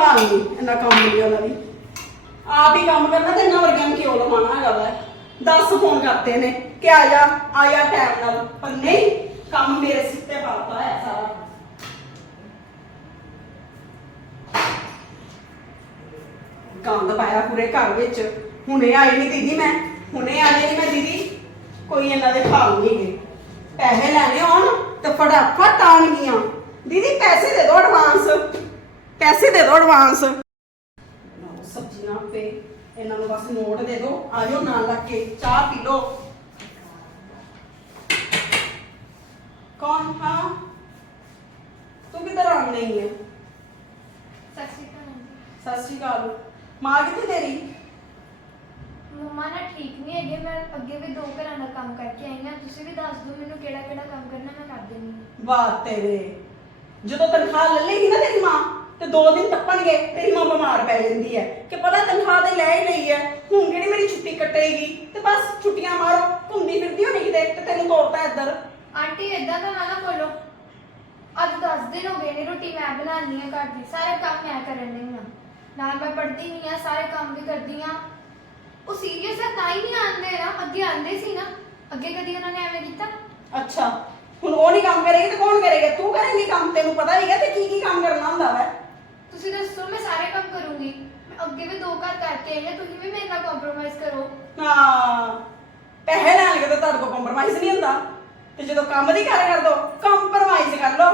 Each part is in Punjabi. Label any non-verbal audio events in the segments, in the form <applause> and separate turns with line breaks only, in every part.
ਭਾਲਣੀ ਇੰਨਾ ਕੰਮ ਨਹੀਂ ਉਹਨਾਂ ਦੀ ਆਪ ਹੀ ਕੰਮ ਕਰਨਾ ਤੇ ਇਹਨਾਂ ਵਰਗਿਆਂ ਨੂੰ ਕਿਉਂ ਲਵਾਉਣਾ ਹੈਗਾ ਵਾ? 10 ਫੋਨ ਕਰਤੇ ਨੇ ਕਿ ਆ ਜਾ ਆ ਜਾ ਟਾਈਮ ਨਾਲ। ਪਰ ਨਹੀਂ, ਕੰਮ ਮੇਰੇ ਸਿਰ ਤੇ ਪਾਤਾ ਹੈ ਸਾਰਾ ਗੰਦ ਪਾਇਆ ਪੂਰੇ ਘਰ ਵਿੱਚ। ਹੁਣੇ ਆਈ ਨਹੀਂ ਦੀਦੀ ਮੈਂ। ਹੁਣੇ ਆ ਜਾਈ ਮੈਂ ਦੀਦੀ। ਕੋਈ ਇਹਨਾਂ ਦੇ ਖਾਲ ਨਹੀਂ ਗਏ ਪੈਸੇ ਲੈਣੇ ਹੋਣ ਤੇ ਫਟਾਫਟ ਆਣਗੀਆਂ ਦੀਦੀ ਪੈਸੇ ਦੇ ਦਿਓ ਐਡਵਾਂਸ ਪੈਸੇ ਦੇ ਦਿਓ ਐਡਵਾਂਸ ਸਬਜ਼ੀਆਂ ਪੇ ਇਹਨਾਂ ਨੂੰ ਬਸ ਨੋਟ ਦੇ ਦਿਓ ਆ ਜਾਓ ਨਾਲ ਲੱਗ ਕੇ ਚਾਹ ਪੀ ਲਓ। ਕੌਣ? ਹਾਂ? ਤੂੰ ਕਿਧਰ ਆਉਣ ਨਹੀਂ ਹੈ
ਸਤਿ ਸ਼੍ਰੀ ਅਕਾਲ।
ਸਤਿ ਸ਼੍ਰੀ ਅਕਾਲ। ਮਾਂ ਕਿੱਥੇ ਤੇਰੀ?
ਮੰਮਾ ਨਾ ਠੀਕ ਨਹੀਂ ਹੈਗੇ ਮੈਂ ਅੱਗੇ ਵੀ ਦੋ ਘਰਾਂ ਦਾ ਕੰਮ ਕਰਕੇ ਆਈ ਹਾਂ। ਤੁਸੀਂ ਵੀ ਦੱਸ ਦਿਓ ਮੈਨੂੰ ਕਿਹੜਾ ਕਿਹੜਾ ਕੰਮ ਕਰਨਾ ਮੈਂ ਕਰ ਦੇਣੀ ਹਾਂ।
ਬਾਤ ਤੇਰੇ। ਜਦੋਂ ਤਨਖਾਹ ਲੈ ਲੇਗੀ ਨਾ ਤੇਰੀ ਮਾਂ ਤੇ ਦੋ ਦਿਨ ਟੱਪਣਗੇ ਤੇਰੀ ਮਾਂ ਬਿਮਾਰ ਪੈ ਜਾਂਦੀ ਹੈ। ਕਿ ਪਤਾ ਤਨਖਾਹ ਤੇ ਲੈ ਹੀ ਲਈ ਹੈ। ਹੁਣ ਕਿਹੜੀ ਮੇਰੀ ਛੁੱਟੀ ਕੱਟੇਗੀ? ਤੇ ਬਸ ਛੁੱਟੀਆਂ ਮਾਰੋ ਘੁੰਮਦੀ ਫਿਰਦੀ ਹੋਣੀ ਕਿਤੇ ਤੇ ਤੈਨੂੰ ਤੋਰਤਾ ਇੱਧਰ।
ਆਂਟੀ ਇਦਾਂ ਤਾਂ ਨਾ ਨਾ ਬੋਲੋ। ਅੱਜ 10 ਦਿਨ ਹੋ ਗਏ ਨੇ ਰੋਟੀ ਮੈਂ ਬਣਾਉਣੀ ਆ ਘਰ ਦੀ ਸਾਰੇ ਕੰਮ ਮੈਂ ਕਰਨ ਨਹੀਂ ਆ। ਨਾਲ ਮੈਂ ਪੜ੍ਹਦੀ ਨਹੀਂ ਆ ਸਾਰੇ ਕੰਮ ਵੀ ਕਰਦੀ ਆ। ਉਹ ਸੀਰੀਅਸ ਹੈ ਤਾਂ ਹੀ ਨਹੀਂ ਆਉਂਦੇ ਨਾ ਅੱਗੇ ਆਉਂਦੇ ਸੀ ਨਾ। ਅੱਗੇ ਕਦੀ ਉਹਨਾਂ ਨੇ ਐਵੇਂ ਕੀਤਾ?
ਅੱਛਾ ਹੁਣ ਉਹ ਨਹੀਂ ਕੰਮ ਕਰੇਗੀ ਤੇ ਕੌਣ ਕਰੇਗਾ? ਤੂੰ ਕਰੇਂਗੀ ਕੰਮ ਤੈਨੂੰ ਪਤਾ ਹੀ ਹੈ ਤੇ ਕੀ ਕੀ ਕੰਮ ਕਰਨਾ ਹੁੰਦਾ ਵੈ।
ਤੁਸੀਂ ਦੱਸੋ, ਮੈਂ ਸਾਰੇ ਕੰਮ ਕਰੂੰਗੀ। ਮੈਂ ਅੱਗੇ ਵੀ ਦੋ ਘਰ ਕਰਕੇ ਆਈ ਹਾਂ ਤੁਸੀਂ ਵੀ ਮੇਰੇ ਨਾਲ ਕੰਪਰੋਮਾਈਜ਼ ਕਰੋ।
ਹਾਂ। ਪੈਸੇ ਲੈਣ ਲੱਗੇ ਤਾਂ ਤੁਹਾਡੇ ਕੋਲ ਕੰਪਰਮਾਈਜ਼ ਨਹੀਂ ਹੁੰਦਾ। ਤੇ ਜਦੋਂ ਕੰਮ ਦੀ ਗੱਲ ਕਰ ਦੋ ਕੰਪਰਮਾਈਜ਼ ਕਰ ਲੋ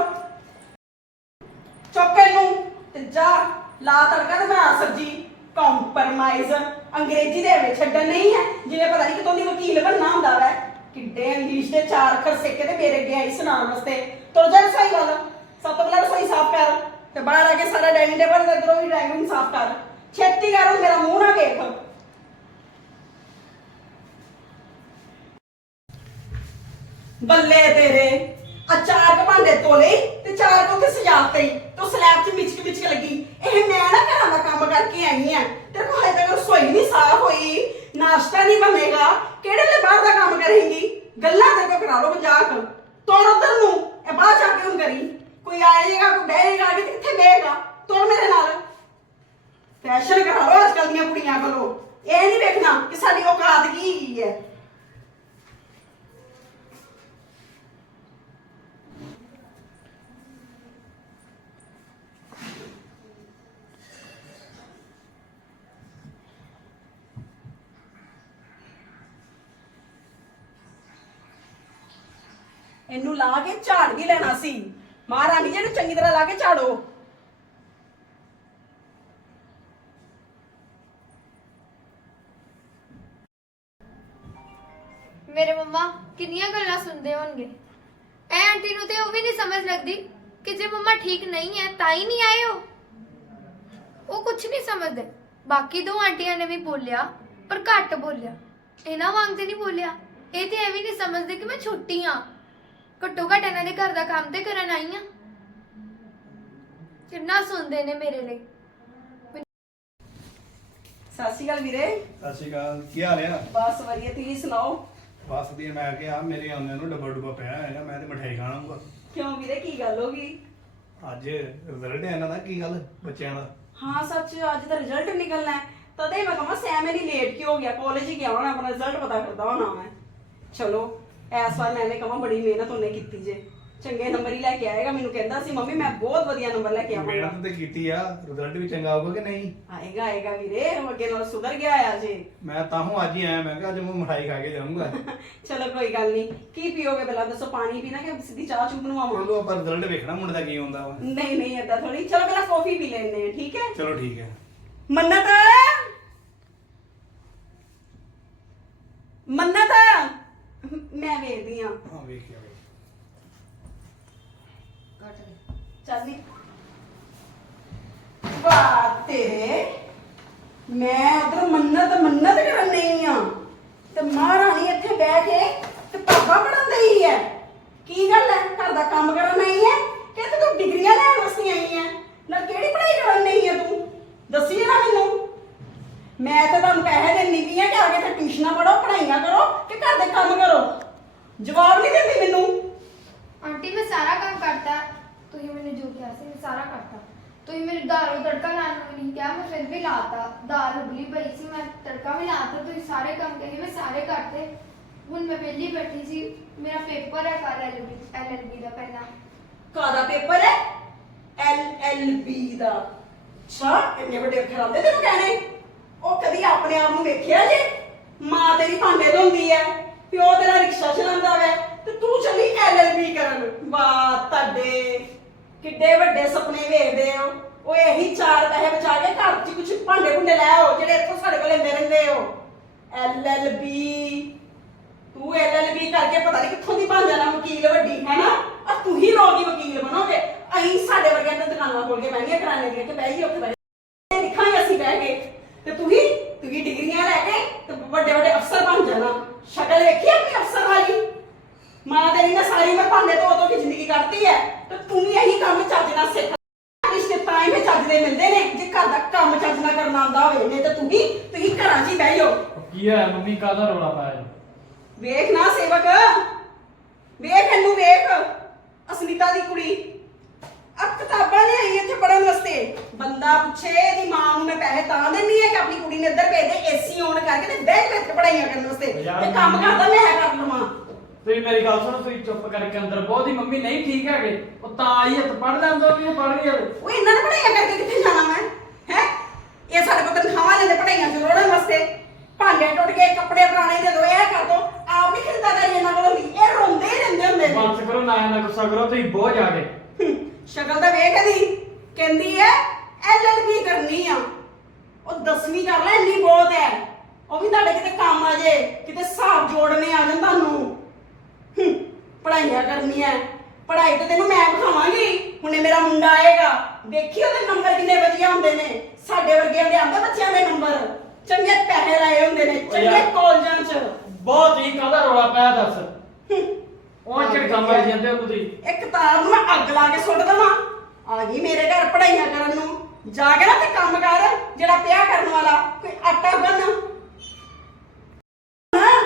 ਚੁੱਕ ਇਹਨੂੰ ਤੇ ਜਾ, ਲਾ ਤੜਕਾ ਤੇ ਬਣਾ ਸਬਜੀ। ਕੰਪਰਮਾਈਜ਼ ਅੰਗਰੇਜ਼ੀ ਦੇ ਵਿੱਚ ਛੱਡਣ ਨਹੀਂ ਹੈ। ਜਿਵੇਂ ਪਤਾ ਨਹੀਂ ਕਿਤੋਂ ਦੀ ਵਕੀਲ ਬਣਨਾ ਹੁੰਦਾ ਵੈ। ਕਿੱਡੇ ਇੰਗਲਿਸ਼ ਦੇ ਚਾਰ ਅੱਖਰ ਸਿੱਖ ਕੇ ਤੇ ਮੇਰੇ ਅੱਗੇ ਆਈ ਸੁਣਾਉਣ ਵਾਸਤੇ। ਤੁਰ ਜਾ ਰਸੋਈ ਵੱਲ। ਸਭ ਤੋਂ ਪਹਿਲਾਂ ਰਸੋਈ ਸਾਫ਼ ਕਰ। ਤੇ ਬਾਹਰ ਆ ਕੇ ਸਾਰਾ ਡਾਈਨਿੰਗ ਟੇਬਲ ਤੇ ਇਧਰੋਂ ਵੀ ਡਾਈਨਿੰਗ ਸਾਫ਼ ਕਰ। ਛੇਤੀ ਕਰ, ਮੇਰਾ ਮੂੰਹ ਨਾ ਵੇਖ। ਬੱਲੇ ਤੇਰੇ, ਆ ਚਾਰ ਕੁ ਭਾਂਡੇ ਤੋਲੇ ਤੇ ਚਾਰ ਕੁ ਉੱਥੇ ਸਜਾਤੇ ਤੂੰ ਸਲੈਬ 'ਚ ਮਿਚਕ ਮਿਚਕ ਲੱਗੀ। ਇਹ ਮੈਂ ਨਾ ਘਰਾਂ ਦਾ ਕੰਮ ਕਰਕੇ ਆਈ ਆ। ਤੇਰੇ ਕੋਲ ਹਜੇ ਤੱਕ ਰਸੋਈ ਨਹੀਂ ਸਾਫ਼ ਹੋਈ। ਨਾਸ਼ਤਾ ਨਹੀਂ ਬਣੇਗਾ। ਕਿਹੜੇ ਲਈ ਬਾਹਰ ਦਾ ਕੰਮ ਕਰੇਂਗੀ? ਗੱਲਾਂ ਤੇ ਕੋ ਕਰਾ ਲੋ ਮਜ਼ਾਕ। ਤੋਰ ਉਧਰ ਨੂੰ। ਇਹ ਬਾਹਰ ਜਾ ਕੇ ਹੁਣ ਕਰੀ। ਕੋਈ ਆਏਗਾ, ਕੋਈ ਬਹਿੇਗਾ ਕਿ ਕਿੱਥੇ ਬਹਿੇਗਾ ਤੋਰ ਮੇਰੇ ਨਾਲ। ਫੈਸ਼ਨ ਕਰਾ ਲੋ ਅੱਜ ਕੱਲ ਦੀਆਂ ਕੁੜੀਆਂ ਕੋਲੋਂ। ਇਹ ਨਹੀਂ ਵੇਖਣਾ ਕਿ ਸਾਡੀ ਔਕਾਤ ਕੀ ਹੈ। ਇਹਨੂੰ ਲਾ ਕੇ ਝਾੜ ਵੀ ਲੈਣਾ ਸੀ। ਮਹਾਰਾਣੀ ਜੀ ਨੂੰ ਚੰਗੀ ਤਰ੍ਹਾਂ ਲਾ ਕੇ ਝਾੜੋ।
ਮੇਰੇ ਮੰਮਾ, ਕਿੰਨੀਆਂ ਗੱਲਾਂ ਸੁਣਦੇ ਹੋਣਗੇ। ਐ ਆਂਟੀ ਨੂੰ ਤੇ ਉਹ ਵੀ ਨਹੀਂ ਸਮਝ ਲੱਗਦੀ ਕਿ ਜੇ ਮੰਮਾ ਠੀਕ ਨਹੀਂ ਹੈ ਤਾਂ ਹੀ ਨਹੀਂ ਆਏ ਹੋ ਉਹ ਕੁਝ ਨਹੀਂ ਸਮਝਦੇ। ਬਾਕੀ ਦੋ ਆਂਟੀਆਂ ਨੇ ਵੀ ਬੋਲਿਆ, ਪਰ ਘੱਟ ਬੋਲਿਆ। ਇਹਨਾਂ ਵਾਂਗ ਤੇ ਨਹੀਂ ਬੋਲਿਆ। ਇਹ ਤੇ ਇਹ ਵੀ ਨਹੀਂ ਸਮਝਦੇ ਕਿ ਮੈਂ ਛੁੱਟੀ ਆ। ਘੱਟੋ ਘੱਟ ਇਹਨਾਂ ਦੇ ਘਰ ਦਾ ਕੰਮ ਤੇ ਕਰਨ ਆਈ ਆ। ਕਿੰਨਾ ਸੁਣਦੇ ਨੇ ਮੇਰੇ ਲਈ।
ਸਤਿ ਸ਼੍ਰੀ ਅਕਾਲ ਵੀਰੇ।
ਸਤਿ ਸ਼੍ਰੀ ਅਕਾਲ ਕੀ ਹਾਲ ਆ?
ਬਸ ਵਧੀਆ ਤੁਸੀਂ ਸੁਣਾਓ?
ਬਸ ਦੀ ਮੈਂ ਕਿਹਾ ਮੇਰੇ ਆਉਂਦਿਆਂ ਨੂੰ ਡੱਬਾ ਡੁੱਬਾ ਪਿਆ ਹੈਗਾ ਮੈਂ ਤੇ ਮਠਾਈ ਖਾਣਾਂਗਾ
ਕਿਉਂ ਵੀਰੇ ਕੀ ਗੱਲ ਹੋ ਗਈ?
ਅੱਜ ਰਿਜ਼ਲਟ ਹੈ ਇਹਨਾਂ ਦਾ ਕੀ ਗੱਲ ਬੱਚਿਆਂ ਦਾ?
ਹਾਂ ਸੱਚ ਅੱਜ ਦਾ ਰਿਜ਼ਲਟ ਨਿਕਲਣਾ ਹੈ। ਤਦੇ ਮੈਂ ਕਹਾਂ ਸੈਮ ਇਹਨੀ ਲੇਟ ਕਿਉਂ ਹੋ ਗਿਆ? ਕਾਲਜ ਹੀ ਗਿਆ ਹੋਣਾ ਆਪਣਾ ਰਿਜ਼ਲਟ ਪਤਾ ਕਰਦਾ ਹੋਣਾ ਮੈਂ। ਚਲੋ ਐਸ ਵਾਰ ਮੈਂ ਐਵੇਂ ਕਹਾਂ ਬੜੀ ਮਿਹਨਤ ਉਹਨੇ ਕੀਤੀ ਜੇ। ਚੰਗੇ ਨੰਬਰ ਹੀ ਲੈ ਕੇ ਆਏਗਾ ਮੈਨੂੰ ਕਹਿੰਦਾ ਸੀ ਮੰਮੀ ਮੈਂ ਬਹੁਤ ਵਧੀਆ ਨੰਬਰ ਲੈ ਕੇ ਆਵਾਂਗਾ।
ਮਿਹਨਤ ਤੇ ਕੀਤੀ ਆ ਰਿਜ਼ਲਟ ਵੀ ਚੰਗਾ ਆਊਗਾ ਕਿ ਨਹੀਂ?
ਆਏਗਾ ਆਏਗਾ ਵੀਰੇ ਉਹ ਅੱਗੇ ਨਾਲ ਸੁਧਰ ਗਿਆ ਆ ਜੇ।
ਮੈਂ ਤਾਂ ਹੂੰ ਅੱਜ ਹੀ ਆਇਆ ਮੈਂ ਕਿਹਾ ਅੱਜ ਮੈਂ ਮਠਾਈ ਖਾ ਕੇ ਜਾਊਂਗਾ। <laughs>
ਚਲੋ ਕੋਈ ਗੱਲ ਨਹੀਂ ਕੀ ਪੀਓਗੇ ਪਹਿਲਾਂ? ਦੱਸੋ ਪਾਣੀ ਪੀਣਾ ਕਿ ਸਿੱਧੀ ਚਾਹ ਚੁੱਪ ਬਣਵਾਵਾਂ?
ਚਲੋ ਆਪਾਂ ਰਿਜ਼ਲਟ ਵੇਖਣਾ ਮੁੰਡੇ ਦਾ ਕੀ ਹੁੰਦਾ ਵਾ।
ਨਹੀਂ ਨਹੀਂ ਏਦਾਂ ਥੋੜੀ ਚਲੋ ਪਹਿਲਾਂ ਕਾਫੀ ਪੀ ਲੈਂਦੇ ਹਾਂ ਠੀਕ ਹੈ?
ਚਲੋ ਠੀਕ ਹੈ।
ਮੰਨਤ? ਮੰਨਤ? ਮੈਂ ਵੇਖਦੀ ਆ।
ਹਾਂ ਵੇਖਿਆ ਵੇ
ਚੱਲ ਨੀ। ਵਾਹ ਤੇਰੇ। ਮੈਂ ਉਧਰ ਮੰਨਤ ਮੰਨਤ ਕਰਨ ਨਹੀਂ ਆ। ਤੇ ਮਹਾਰਾਣੀ ਇੱਥੇ ਬਹਿ ਕੇ ਤੇ ਪਾਪਾ ਪੜਨ ਦਈ ਹੈ। ਕੀ ਗੱਲ ਹੈ? ਘਰ ਦਾ ਕੰਮ ਕਰਨ ਨਹੀਂ ਹੈ ਕਿ ਤੇ ਤੂੰ ਡਿਗਰੀਆਂ ਲੈਣ ਵਾਸਤੇ ਆਈ ਹੈ? ਨਾ ਕਿਹੜੀ ਪੜ੍ਹਾਈ ਕਰਨ ਨਹੀਂ ਹੈ ਤੂੰ? ਦੱਸੀ ਨਾ ਮੈਨੂੰ। ਮੈਂ ਤਾਂ ਤੁਹਾਨੂੰ ਪੈਸੇ ਦਿੰਦੀ ਪਈ ਆ ਕਿ ਆ ਕੇ ਤੇ ਟਿਊਸ਼ਨਾਂ ਪੜੋ ਪੜ੍ਹਾਈਆਂ ਕਰੋ ਕਿ ਘਰ ਦੇ ਕੰਮ ਕਰੋ। ਜਵਾਬ ਨਹੀਂ ਦਿੰਦੀ ਮੈਨੂੰ।
ਆਂਟੀ ਮੈਂ ਸਾਰਾ ਕੰਮ ਕਰਤਾ। ਤੁਸੀਂ ਮੈਨੂੰ ਜੋ ਕਿਹਾ ਸੀ ਮੈਂ ਸਾਰਾ ਕਰਤਾ। ਤੁਸੀਂ ਮੇਰੀ ਦਾਲ ਨੂੰ ਤੜਕਾ ਲਾਉਣ ਨੂੰ ਨਹੀਂ ਕਿਹਾ ਮੈਂ ਫਿਰ ਵੀ ਲਾਤਾ। ਦਾਲ ਉਬਲੀ ਪਈ ਸੀ ਮੈਂ ਤੜਕਾ ਵੀ ਲਾਤਾ ਤੁਸੀਂ ਸਾਰੇ ਕੰਮ ਕਰੇ ਮੈਂ ਸਾਰੇ ਕਰਤੇ। ਹੁਣ ਮੈਂ ਵਿਹਲੀ ਬੈਠੀ ਸੀ ਮੇਰਾ ਪੇਪਰ ਹੈ ਕੱਲ ਐਲਐਲਬੀ ਦਾ ਪਹਿਲਾਂ।
ਕਾਦਾ ਪੇਪਰ ਹੈ? ਐਲ ਐਲ ਬੀ ਦਾ। ਅੱਛਾ ਇੰਨੇ ਵੱਡੇ ਅੱਖਰ ਆਉਂਦੇ ਤੈਨੂੰ ਕਹਿਣੇ ਉਹ ਕਦੀ ਆਪਣੇ ਆਪ ਨੂੰ ਵੇਖਿਆ ਜੇ? ਮਾਂ ਤੇਰੀ ਭਾਂਡੇ ਧੋਂਦੀ ਐ ਪਿਓ ਤੇਰਾ ਰਿਕਸ਼ਾ ਚਲਾਉਂਦਾ ਵੈ, ਤੇ ਤੂੰ ਚੱਲੀ ਐਲ ਕਰਨ। ਵਾਹ, ਤੁਹਾਡੇ ਕਿੱਡੇ ਵੱਡੇ ਸੁਪਨੇ ਵੇਖਦੇ ਹੋ। ਉਹ ਇਹੀ ਚਾਰ ਪੈਸੇ ਬਚਾ ਕੇ ਘਰ 'ਚ ਕੁਝ ਭਾਂਡੇ ਭੁੰਡੇ ਲੈ ਆਓ, ਜਿਹੜੇ ਇੱਥੋਂ ਸਾਡੇ ਕੋਲ ਲੈਂਦੇ ਰਹਿੰਦੇ ਹੋ ਐਲ ਤੂੰ ਐਲਐਲਬੀ ਕਰਕੇ ਪਤਾ ਨਹੀਂ ਕਿੱਥੋਂ ਦੀ ਬਣ ਜਾਣਾ ਵਕੀਲ ਵੱਡੀ ਹੈ ਨਾ ਆ ਤੂੰ ਹੀ ਲੋਗੀ ਵਕੀਲ ਬਣੋਗੇ। ਅਸੀਂ ਸਾਡੇ ਵਰਗਿਆਂ ਤੇ ਦੁਕਾਨਾਂ ਖੋਲ ਕੇ ਬਹਿਣੀਆਂ ਕਰਾਣੇ ਦੀਆਂ ਕਿ ਬਹਿ ਜੀ ਉੱਥੇ ਬਹਿ ਲਿਖਾਂਗੇ ਅਸੀਂ ਬਹਿ ਕੇ ਤੇ ਤੂੰ ਹੀ ਤੂੰ ਹੀ ਡਿਗਰੀਆਂ ਲੈ ਕੇ ਤੇ ਵੱਡੇ ਵੱਡੇ ਅਫਸਰ ਬਣ ਜਾਣਾ। ਸ਼ਕਲ ਵੇਖੀ ਆਪਣੀ ਅਫਸਰ ਵਾਲੀ? ਮਾਂ ਤੇਰੀ ਨੇ ਸਾਰੀ ਮੈਂ ਭਾਂਡੇ ਧੋ ਧੋ ਕੇ ਜ਼ਿੰਦਗੀ ਕੱਢਤੀ ਹੈ ਤੇ ਤੂੰ ਵੀ ਇਹੀ ਕੰਮ ਚੱਜ ਨਾਲ ਸਿੱਖ ਰਿਸ਼ਤੇ ਤਾਂ ਹੀ ਚੱਜ ਦੇ ਮਿਲਦੇ ਨੇ ਜੇ ਘਰ ਦਾ ਕੰਮ ਚੱਜ ਨਾਲ ਕਰਨਾ ਆਉਂਦਾ ਹੋਵੇ। ਨਹੀਂ ਤੇ ਤੂੰ ਹੀ ਤੂੰ ਹੀ ਘਰਾਂ 'ਚ ਹੀ ਬਹਿ ਜਾਓ।
ਕੀ ਹੋਇਆ? ਮੰਮੀ ਕਾਹਦਾ ਰੋਲਾ ਪਾਇਆ ਜੀ?
ਵੇਖ ਨਾ ਸੇਵਕ। ਵੇਖ ਇਹਨੂੰ ਵੇਖ। ਅਸਮਿਤਾ ਦੀ ਕੁੜੀ। ਆ ਕਿਤਾਬਾਂ ਨੇ ਆਈ ਇੱਥੇ ਪੜਨ ਵਾਸਤੇ। ਬੰਦਾ ਪੁੱਛੇ ਇਹਦੀ ਮਾਂ ਨੂੰ ਮੈਂ ਪੈਸੇ ਤਾਂ ਦਿੰਨੀ ਹੈ ਕਿ ਆਪਣੀ ਕੁੜੀ ਨੇ ਇੱਧਰ ਭੇਜ ਦੇ ਏਸੀ ਔਨ ਕਰਕੇ ਤੇ ਬੈਠ ਬੈਠ ਕੇ ਪੜਾਈਆਂ ਕਰਨ ਵਾਸਤੇ।
ਯਾਰ
ਤੇ ਕੰਮ ਕਰਦਾ ਮੈਂ ਕਰ ਲਵਾਂ।
ਤੁਸੀਂ ਮੇਰੀ ਗੱਲ ਸੁਣੋ ਤੁਸੀਂ ਚੁੱਪ ਕਰਕੇ ਅੰਦਰ ਬਹੁਤ ਹੀ ਮੰਮੀ ਨਹੀਂ ਠੀਕ ਹੈਗੇ। ਉਹ ਤਾਂ ਆਈ ਹੈ ਤਾਂ ਪੜ ਲੈਂਦਾ ਵੀ ਪੜ ਰਹੀ ਹੈ
ਉਹ ਇਹਨਾਂ ਨੇ ਪੜਾਈਆਂ ਕਰਕੇ ਕਿੱਥੇ ਜਾਣਾ ਮੈਂ? ਹੈ? ਇਹ ਸਾਡੇ ਕੋਲ ਤਨਖਾਹਾਂ ਲੈਂਦੇ ਪੜਾਈਆਂ ਚ ਰੋੜਨ ਵਾਸਤੇ। ਭਾਂਡੇ ਟੁੱਟ ਗਏ ਕੱਪੜੇ ਪੁਰਾਣੇ ਦੇ ਦੋ ਇਹ ਕਰ ਦੋ। ਆਪ ਨਹੀਂ ਖਰੀਦਦਾਰੀ ਇਹਨਾਂ ਕੋਲ ਹੁੰਦੀ। ਇਹ ਰੋਂਦੇ ਹੀ ਰਹਿੰਦੇ ਹੁੰਦੇ ਨੇ।
ਬਸ ਕਰੋ ਨਾ ਨਾ ਗੁੱਸਾ ਕਰੋ ਤੁਸੀਂ ਬਹੁਤ ਜਾ ਕੇ।
ਹਮ, ਸ਼ਕਲ ਤਾਂ ਵੇਖ ਇਹਦੀ। ਕਹਿੰਦੀ ਐ ਐਲਐਲਬੀ ਕਰਨੀ ਆ? ਉਹ ਦਸਵੀਂ ਕਰ ਲੈ ਇੰਨੀ ਬਹੁਤ ਐ। ਉਹ ਵੀ ਤੁਹਾਡੇ ਕਿਤੇ ਕੰਮ ਆ ਜੇ ਕਿਤੇ ਹਿਸਾਬ ਜੋੜਨੇ ਆ ਜਾਣ ਤੁਹਾਨੂੰ। ਹਮ, ਪੜ੍ਹਾਈਆਂ ਕਰਨੀਆਂ ਪੜ੍ਹਾਈ ਤੇ ਤੈਨੂੰ ਮੈਂ ਵਿਖਾਵਾਂਗੀ। ਹੁਣੇ ਮੇਰਾ ਮੁੰਡਾ ਆਏਗਾ। ਦੇਖੀ ਉਹਦੇ ਨੰਬਰ ਕਿੰਨੇ ਵਧੀਆ ਹੁੰਦੇ ਨੇ। ਸਾਡੇ ਵਰਗਿਆਂ ਦੇ ਆਉਂਦੇ ਬੱਚਿਆਂ ਦੇ ਨੰਬਰ ਚੰਗੇ ਪੈਸੇ ਲਾਏ ਹੁੰਦੇ ਨੇ ਚੰਗੇ। ਕਾਲਜਾਂ 'ਚ।
ਬਹੁਤ ਹੀ ਕਾਹਦਾ ਰੋਲਾ ਪਾਇਆ ਦੱਸ। ਉਹ ਝੜਕਾਂ ਮਾਰੀ ਜਾਂਦੇ ਹੋ ਤੁਸੀਂ
ਇਹ ਕਿਤਾਬ ਨੂੰ ਮੈਂ ਅੱਗ ਲਾ ਕੇ ਸੁੱਟ ਦੇਵਾਂ। ਆ ਗਈ ਮੇਰੇ ਘਰ ਪੜਾਈਆਂ ਕਰਨ ਨੂੰ। ਜਾ ਕੇ ਨਾ ਤੇ ਕੰਮ ਕਰ, ਜਿਹੜਾ ਪਿਆ ਕਰਨ ਵਾਲਾ, ਕੋਈ ਆਟਾ ਬੰਨ ਹਾਂ,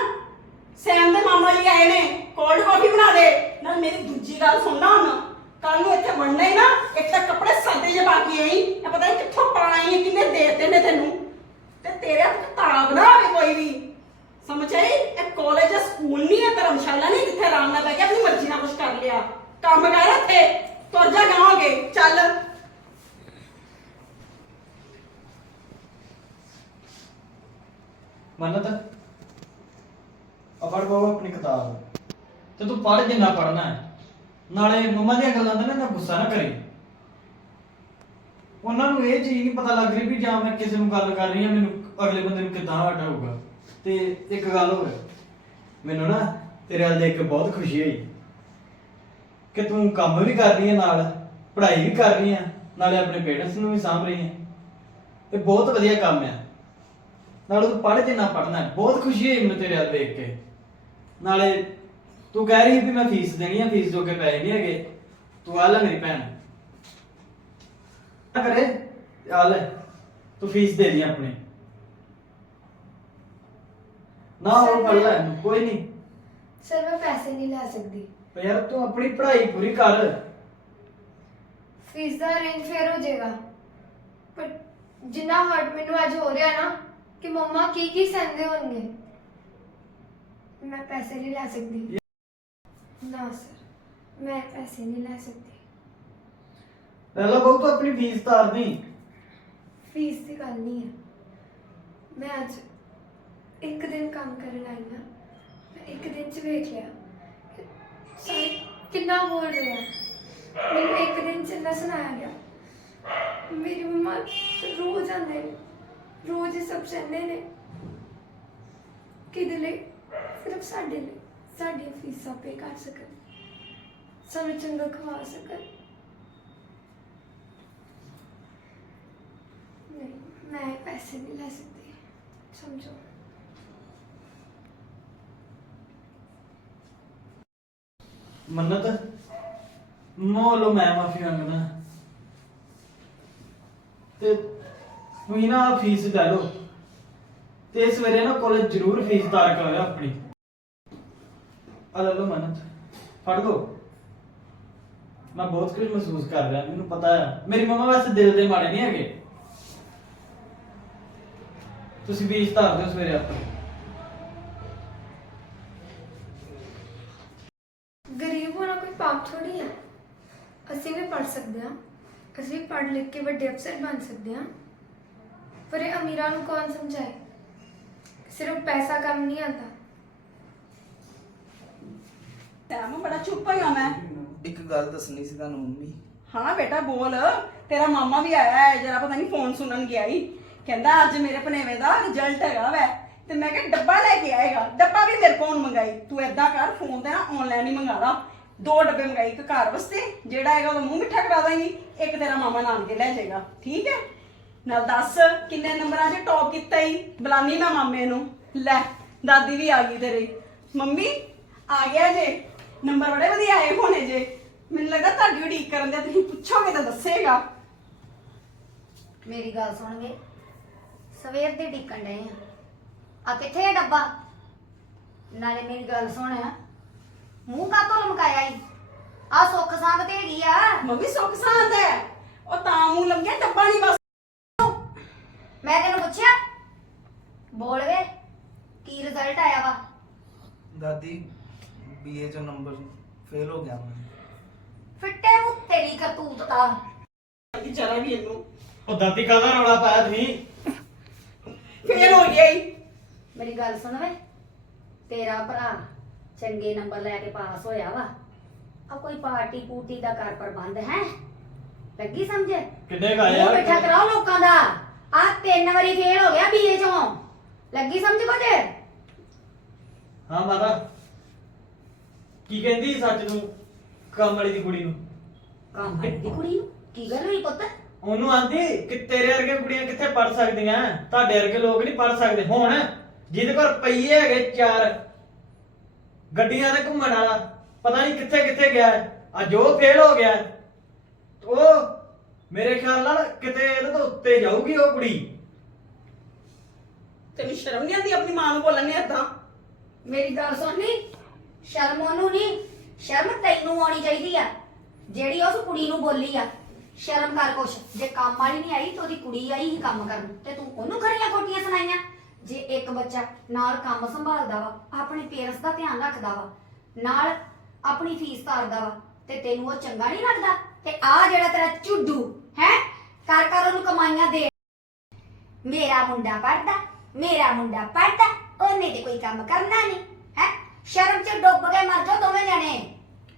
ਸੈਮ ਦੇ ਮਾਮਾ ਜੀ ਆਏ ਨੇ ਕੋਲਡ ਕਾਫੀ ਬਣਾ ਦੇ। ਨਾਲ ਮੇਰੀ ਦੂਜੀ ਗੱਲ ਸੁਣਨਾ ਹੁਣ। ਕੱਲ ਨੂੰ ਇੱਥੇ ਬਣਨਾ ਹੀ ਨਾ, ਇੱਕ ਤਾਂ ਕੱਪੜੇ ਸਾਦੇ ਜਿਹੇ ਪਾ ਕੇ ਆਈ। ਇਹ ਪਤਾ ਨਹੀਂ ਕਿੱਥੋਂ ਪਾਣਾ ਹੈ ਕਿੰਨੇ ਦੇਤੇ ਨੇ ਤੈਨੂੰ। ਤੇ ਤੇਰੇ ਹੱਥ ਕਿਤਾਬ ਨਾ ਆਵੇ ਕੋਈ ਵੀ। ਸਮਝ ਆਈ? ਇਹ ਕਾਲਜ ਸਕੂਲ ਨਹੀਂ ਹੈ ਧਰਮਸ਼ਾਲਾ ਨਹੀਂ ਜਿੱਥੇ ਆਰਾਮ ਨਾਲ ਬਹਿ ਕੇ ਆਪਣੀ ਮਰਜ਼ੀ ਨਾਲ ਕੁਝ ਕਰ ਲਿਆ। ਕੰਮ ਕਰ ਇੱਥੇ, ਤੁਰ ਜਾ ਗਾਵਾਂਗੇ ਚੱਲ।
ਮੰਨਤ ਆ ਬਾਬਾ ਆਪਣੀ ਕਿਤਾਬ। ਤੇ ਤੂੰ ਪੜ ਜਿੰਨਾ ਪੜਨਾ ਹੈ। ਨਾਲੇ ਮੰਮਾ ਦੀਆਂ ਗੱਲਾਂ ਦਾ ਨਾ ਨਾ ਗੁੱਸਾ ਨਾ ਕਰੀ। ਉਹਨਾਂ ਨੂੰ ਇਹ ਚੀਜ਼ ਨਹੀਂ ਪਤਾ ਲੱਗ ਰਹੀ ਵੀ ਜਾਂ ਮੈਂ ਕਿਸੇ ਨੂੰ ਗੱਲ ਕਰ ਰਹੀ ਹਾਂ, ਮੈਨੂੰ ਅਗਲੇ ਬੰਦੇ ਨੂੰ ਕਿੱਦਾਂ ਹਟਾ ਤੇ ਇੱਕ ਗੱਲ ਹੋਰ, ਮੈਨੂੰ ਨਾ ਤੇਰੇ ਵੱਲ ਦੇਖ ਕੇ ਬਹੁਤ ਖੁਸ਼ੀ ਹੋਈ ਕਿ ਤੂੰ ਕੰਮ ਵੀ ਕਰ ਰਹੀ ਹੈ ਨਾਲ, ਪੜ੍ਹਾਈ ਵੀ ਕਰ ਰਹੀ ਹੈ, ਨਾਲੇ ਆਪਣੇ ਪੇਰੈਂਟਸ ਨੂੰ ਵੀ ਸਾਂਭ ਰਹੀ ਹੈ। ਇਹ ਬਹੁਤ ਵਧੀਆ ਕੰਮ ਹੈ। ਨਾਲੇ ਤੂੰ ਪੜ੍ਹ ਜਿੰਨਾ ਪੜ੍ਹਨਾ ਹੈ, ਬਹੁਤ ਖੁਸ਼ੀ ਹੋਈ ਮੈਨੂੰ ਤੇਰੇ ਵੱਲ ਦੇਖ ਕੇ। ਨਾਲੇ ਤੂੰ ਕਹਿ ਰਹੀ ਵੀ ਮੈਂ ਫੀਸ ਦੇਣੀ ਹੈ, ਫੀਸ ਜੋਗੇ ਪੈਸੇ ਨਹੀਂ ਹੈਗੇ। ਤੂੰ ਆ ਲੈ ਮੇਰੀ ਭੈਣ। ਨਾ ਕਰੇ, ਆ ਲੈ, ਤੂੰ ਫੀਸ ਦੇ ਦੀ ਆਪਣੀ। ਨਾ ਉਹ ਪੜ ਲੈ ਇਹਨੂੰ, ਕੋਈ ਨਹੀਂ।
ਸਰ ਮੈਂ ਪੈਸੇ ਨਹੀਂ ਲੈ ਸਕਦੀ।
ਪਰ ਯਾਰ ਤੂੰ ਆਪਣੀ ਪੜ੍ਹਾਈ ਪੂਰੀ ਕਰ।
ਫੀਸ ਦਾ ਅਰੇਂਜ ਫੇਰ ਹੋ ਜਾਏਗਾ। ਪਰ ਜਿੰਨਾ ਹਰਟ ਮੈਨੂੰ ਅੱਜ ਹੋ ਰਿਹਾ ਨਾ ਕਿ ਮੰਮਾ ਕੀ ਕੀ ਸਹਿੰਦੇ ਹੋਣਗੇ ਮੈਂ ਪੈਸੇ ਨਹੀਂ ਲੈ ਸਕਦੀ। ਨਾ ਸਰ ਮੈਂ ਪੈਸੇ ਨਹੀਂ ਲੈ ਸਕਦੀ।
ਲੈ ਲਾ ਬਹੁ ਤੂੰ ਆਪਣੀ ਫੀਸ ਤਾਰ ਦੀ।
ਫੀਸ ਦੀ ਗੱਲ ਨਹੀਂ ਹੈ। ਮੈਂ ਅੱਜ ਇੱਕ ਦਿਨ ਕੰਮ ਕਰਨ ਆਈ ਨਾ ਮੈਂ ਇੱਕ ਦਿਨ ਚ ਵੇਖ ਲਿਆ ਕਿ ਸਾਰੇ ਕਿੰਨਾ ਬੋਲ ਰਿਹਾ ਮੈਨੂੰ ਇੱਕ ਦਿਨ ਚ ਨਾ ਸੁਣਾਇਆ ਗਿਆ। ਮੇਰੀ ਮੰਮਾ ਰੋਜ਼ ਆਉਂਦੇ ਨੇ, ਰੋਜ਼ ਇਹ ਸਭ ਚਾਹੁੰਦੇ ਨੇ ਕਿਹਦੇ ਲਈ ਸਿਰਫ ਸਾਡੇ ਲਈ, ਸਾਡੀਆਂ ਫੀਸਾਂ ਪੇ ਕਰ ਸਕਣ, ਸਾਨੂੰ ਚੰਗਾ ਖਵਾ ਸਕਣ। ਨਹੀਂ, ਮੈਂ ਪੈਸੇ ਨਹੀਂ ਲੈ ਸਕਦੀ, ਸਮਝੋ।
ਮੰਨਤ? ਮੋਲੋ ਮੈਂ ਮਾਫੀ ਮੰਗਦਾ। ਤੇ ਤੁਸੀਂ ਨਾ ਫੀਸ ਲੈ ਲਓ। ਤੇ ਸਵੇਰੇ ਨਾ ਕਾਲਜ ਜ਼ਰੂਰ ਫੀਸ ਤਾਰ ਕਰਾਇਆ ਆਪਣੀ। ਆ ਲੈ ਲਓ ਮੰਨਤ। ਫੜ ਲਓ। ਮੈਂ ਬਹੁਤ ਕੁਝ ਮਹਿਸੂਸ ਕਰ ਰਿਹਾ, ਮੈਨੂੰ ਪਤਾ ਹੈ ਮੇਰੀ ਮੰਮਾ ਵੈਸੇ ਦਿਲ ਦੇ ਮਾੜੇ ਨਹੀਂ ਹੈਗੇ। ਤੁਸੀਂ ਬੀਜ ਧਾਰ ਦਿਓ ਸਵੇਰੇ ਆਪਣੇ
ਗਰੀਬ ਹੋਣਾ ਕੋਈ ਪਾਪ ਥੋੜੀ ਹੈ ਅਸੀਂ ਵੀ ਪੜ ਸਕਦੇ ਹਾਂ ਅਸੀਂ ਵੀ ਪੜ ਲਿਖ ਕੇ ਵੱਡੇ ਅਫਸਰ ਬਣ ਸਕਦੇ ਹਾਂ। ਪਰ ਇਹ ਅਮੀਰਾਂ ਨੂੰ ਕੌਣ ਸਮਝਾਏ? ਸਿਰਫ ਪੈਸਾ ਕੰਮ ਨਹੀਂ ਆਉਂਦਾ।
ਟਾਈਮ ਬੜਾ ਚੁੱਪ ਹੋਇਆ ਮੈਂ।
ਇੱਕ ਗੱਲ ਦੱਸਣੀ ਸੀ ਤੁਹਾਨੂੰ ਮੰਮੀ।
ਹਾਂ ਬੇਟਾ ਬੋਲ। ਤੇਰਾ ਮਾਮਾ ਵੀ ਆਇਆ ਹੈ ਜਰਾ ਪਤਾ ਨਹੀਂ ਫੋਨ ਸੁਣਨ ਗਿਆ ਹੀ ਕਹਿੰਦਾ ਅੱਜ ਮੇਰੇ ਭਨੇਵੇਂ ਦਾ ਰਿਜ਼ਲਟ ਹੈਗਾ ਵੈ। ਤੇ ਮੈਂ ਕਿਹਾ ਡੱਬਾ ਲੈ ਕੇ ਆਏਗਾ। ਡੱਬਾ ਵੀ ਮੇਰੇ ਕੋਲ ਮੰਗਾਈ। ਤੂੰ ਏਦਾਂ ਕਰ ਫੋਨ ਤੇ ਨਾ ਆਨਲਾਈਨ ਹੀ ਮੰਗਾ ਲਾ। ਦੋ ਡੱਬੇ ਮੰਗਾਈ ਇੱਕ ਘਰ ਵਾਸਤੇ, ਜਿਹੜਾ ਹੈਗਾ ਉਹਦਾ ਮੂੰਹ ਮਿੱਠਾ ਕਰਾ ਦਾਂਗੀ ਇੱਕ ਤੇਰਾ ਮਾਮਾ ਨਾਮ ਕੇ ਲੈ ਜਾਏਗਾ। ਠੀਕ ਹੈ? ਨਾਲ ਦੱਸ, ਕਿੰਨੇ ਨੰਬਰਾਂ 'ਚ ਟੌਪ ਕੀਤਾ ਹੀ? ਬੁਲਾਨੀ ਮੈਂ ਮਾਮੇ ਨੂੰ। ਲੈ, ਦਾਦੀ ਵੀ ਆ ਗਈ ਤੇਰੀ। ਮੰਮੀ, ਆ ਗਿਆ ਜੇ। ਨੰਬਰ ਬੜੇ ਵਧੀਆ ਆਏ ਹੋਣੇ ਜੇ। ਮੈਨੂੰ ਲੱਗਾ ਤੁਹਾਡੀ ਉਡੀਕ ਕਰਨ ਦੇ ਤੁਸੀਂ ਪੁੱਛੋਗੇ ਤਾਂ ਦੱਸੇਗਾ।
ਮੇਰੀ ਗੱਲ ਸੁਣ ਵੇ ਸਵੇਰ ਦੇ ਡਿੱਕਣ ਡਏ ਆ। ਆ ਕਿੱਥੇ ਆ ਡੱਬਾ? ਨਾਲੇ ਮੇਰੀ ਗੱਲ ਸੁਣ। ਮੂੰਹ ਕਾਤੋਂ ਲਮਕਾਇਆ ਈ? ਆ ਸੁੱਖ ਸੰਗ ਤੇ ਹੈਗੀ ਆ।
ਮੰਮੀ ਸੁੱਖ ਸਾਂਦ ਹੈ। ਉਹ ਤਾਂ ਮੂੰਹ ਲੰਗਿਆ ਡੱਬਾ ਨਹੀਂ ਬਸ।
ਮੈਂ ਤੈਨੂੰ ਪੁੱਛਿਆ ਬੋਲ ਵੇ ਕੀ ਰਿਜ਼ਲਟ ਆਇਆ ਵਾ?
ਦਾਦੀ ਬੀਏ ਚ ਨੰਬਰ ਫੇਲ ਹੋ ਗਿਆ ਮੈਂ
ਫਿੱਟੇ ਮੂੰਹ ਤੇਰੀ ਕਰਤੂਤ ਦਾ
ਜਰਾ ਵੀ ਇਹਨੂੰ।
ਉਹ ਦਾਦੀ ਕਾਹਦਾ ਰੌਲਾ ਪਾਇਆ ਤੁਸੀਂ?
ਫੇਲ ਹੋ ਗਿਆ ਹੀ
ਮੇਰੀ ਗੱਲ ਸੁਣ ਵੇ ਤੇਰਾ ਭਰਾ ਚੰਗੇ ਨੰਬਰ ਲੈ ਕੇ ਪਾਸ ਹੋਇਆ ਵਾ। ਆ ਕੋਈ ਪਾਰਟੀ ਪੂਟੀ ਦਾ ਕਰ ਪ੍ਰਬੰਧ ਹੈ? ਲੱਗੀ ਸਮਝ?
ਕਿੰਨੇ ਕਾ
ਮਿੱਠਾ
ਯਾਰ
ਕਰਾਓ ਲੋਕਾਂ ਦਾ। ਆ ਤਿੰਨ ਵਾਰੀ ਫੇਲ ਹੋ ਗਿਆ ਬੀਏ ਚੋਂ। ਲੱਗੀ ਸਮਝ ਕੁਝ?
ਹਾਂ ਮਾਤਾ। ਕੀ ਕਹਿੰਦੀ ਸੱਚ ਤੂੰ ਕੰਮ ਵਾਲੀ ਦੀ ਕੁੜੀ ਨੂੰ।
ਕੰਮ ਦੀ ਕੁੜੀ ਨੂੰ? ਕੀ ਗੱਲ ਹੋਈ ਪੁੱਤ?
ਉਹਨੂੰ ਆਂਦੀ ਕਿ ਤੇਰੇ ਵਰਗੇ ਕੁੜੀਆਂ ਕਿੱਥੇ ਪੜ ਸਕਦੀਆਂ? ਤੁਹਾਡੇ ਵਰਗੇ ਲੋਕ ਨਹੀਂ ਪੜ ਸਕਦੇ। ਹੁਣ ਜਿਹਦੇ ਕੋਲ ਪਈਏ ਹੈਗੇ ਚਾਰ ਗੱਡੀਆਂ ਤੇ ਘੁੰਮਣ ਵਾਲਾ ਪਤਾ ਨਹੀਂ ਕਿੱਥੇ ਕਿੱਥੇ ਗਿਆ ਅੱਜ ਉਹ ਫੇਲ ਹੋ ਗਿਆ ਉਹ ਮੇਰੇ ਖਿਆਲ ਨਾਲ ਕਿਤੇ ਇਹਦੇ ਤੋਂ ਉੱਤੇ ਜਾਊਗੀ ਉਹ ਕੁੜੀ।
ਤੈਨੂੰ ਸ਼ਰਮ ਨਹੀਂ ਆਉਂਦੀ ਆਪਣੀ ਮਾਂ ਨੂੰ ਬੋਲਣ ਨੇ ਏਦਾਂ?
ਮੇਰੀ ਗੱਲ ਸੁਣਨੀ ਸ਼ਰਮ ਉਹਨੂੰ ਨਹੀਂ ਸ਼ਰਮ ਤੈਨੂੰ ਆਉਣੀ ਚਾਹੀਦੀ ਆ ਜਿਹੜੀ ਉਸ ਕੁੜੀ ਨੂੰ ਬੋਲੀ ਆ। ਸ਼ਰਮ ਕਰ ਕੁਛ ਜੇ ਕੰਮ ਵਾਲੀ ਨਹੀਂ ਆਈ ਤਾਂ ਉਹਦੀ ਕੁੜੀ ਆਈ ਹੀ ਕੰਮ ਕਰਨ ਤੇ ਤੂੰ ਉਹਨੂੰ ਖੜੀਆਂ ਖੋਟੀਆਂ ਸੁਣਾਈਆਂ। ਜੇ ਇੱਕ ਬੱਚਾ ਨਾਲ ਕੰਮ ਸੰਭਾਲਦਾ ਵਾ ਆਪਣੇ ਪੇਰੈਂਟਸ ਦਾ ਧਿਆਨ ਰੱਖਦਾ ਵਾ ਨਾਲ ਆਪਣੀ ਫੀਸ ਤਾਰਦਾ ਵਾ ਤੇ ਤੈਨੂੰ ਉਹ ਚੰਗਾ ਨਹੀਂ ਲੱਗਦਾ? ਤੇ ਆ ਜਿਹੜਾ ਤੇਰਾ ਝੁੱਡੂ ਹੈ? ਕਰ ਕਰ ਉਹਨੂੰ ਕਮਾਈਆਂ ਦੇ। ਮੇਰਾ ਮੁੰਡਾ ਪੜਦਾ ਮੇਰਾ ਮੁੰਡਾ ਪੜਦਾ ਉਹਨੇ ਤੇ ਕੋਈ ਕੰਮ ਕਰਨਾ ਨਹੀਂ ਹੈ? ਸ਼ਰਮ ਚ ਡੁੱਬ ਕੇ ਮਰ ਜਾਓ ਦੋਵੇਂ ਜਣੇ।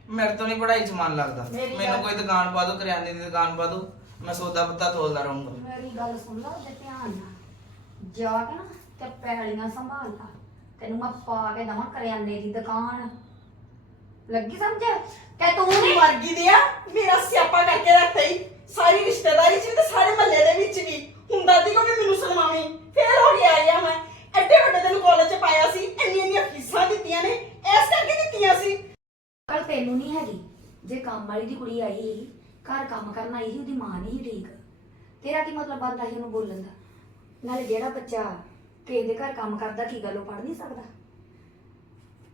ਮੇਰੇ ਤੋਂ ਨਹੀਂ ਪੜਾਈ ਚ ਮਨ ਲੱਗਦਾ।
ਮੇਰੀ
ਮੈਨੂੰ
ਗੱਲ-
ਕੋਈ ਦੁਕਾਨ ਪਾ ਦਿਓ ਕਰਿਆਨੇ ਦੀ ਦੁਕਾਨ ਪਾ ਦਿਓ ਮੈਂ ਸੌਦਾ ਪੱਤਾ ਤੋਲਦਾ ਰਹੂੰਗਾ।
ਮੇਰੀ ਗੱਲ ਸੁਣ ਲਓ ਤੇ ਧਿਆਨ ਨਾਲ। ਜਾ ਕੇ ਨਾ ਤੇ ਪੈਲੀਆਂ ਸੰਭਾਲ ਲਾ ਤੈਨੂੰ ਮੈਂ ਪਾ ਕੇ ਦਵਾਂ ਕਰਿਆਨੇ ਦੀ ਦੁਕਾਨ। ਲੱਗੀ ਸਮਝ? ਤੇ ਤੂੰ ਨਹੀਂ
ਮਰ ਗਈ ਦਿਆ ਮੇਰਾ ਸਿਆਪਾ ਕਰਕੇ ਰੱਖਤਾ ਹੀ ਸਾਰੀ ਰਿਸ਼ਤੇਦਾਰੀ ਚ ਵੀ ਤੇ ਸਾਰੇ ਮਹੱਲੇ ਦੇ ਵਿੱਚ ਵੀ। ਹੁਣ ਦਾਦੀ ਕੋ ਵੀ ਮੈਨੂੰ ਸੁਣਵਾਵੀਂ? ਫੇਰ ਹੋ ਗਿਆ ਆ ਮੈਂ। ਐਡੇ ਵੱਡੇ ਤੈਨੂੰ ਕਾਲਜ ਚ ਪਾਇਆ ਸੀ। ਇੰਨੀਆਂ ਇੰਨੀਆਂ ਫੀਸਾਂ ਦਿੱਤੀਆਂ ਨੇ। ਇਸ ਕਰਕੇ ਦਿੱਤੀਆਂ ਸੀ।
ਕੱਲ ਤੈਨੂੰ ਨਹੀਂ ਹੈਗੀ। ਜੇ ਕੰਮ ਵਾਲੀ ਦੀ ਕੁੜੀ ਆਈ ਸੀ ਘਰ ਕੰਮ ਕਰਨ ਆਈ ਸੀ ਉਹਦੀ ਮਾਂ ਨਹੀਂ ਸੀ ਠੀਕ। ਤੇਰਾ ਕੀ ਮਤਲਬ ਬਣਦਾ ਸੀ ਉਹਨੂੰ ਬੋਲਣ ਦਾ? ਨਾਲੇ ਜਿਹੜਾ ਬੱਚਾ ਕਿਸੇ ਦੇ ਘਰ ਕੰਮ ਕਰਦਾ ਕੀ ਗੱਲ ਉਹ ਪੜ ਨਹੀਂ ਸਕਦਾ?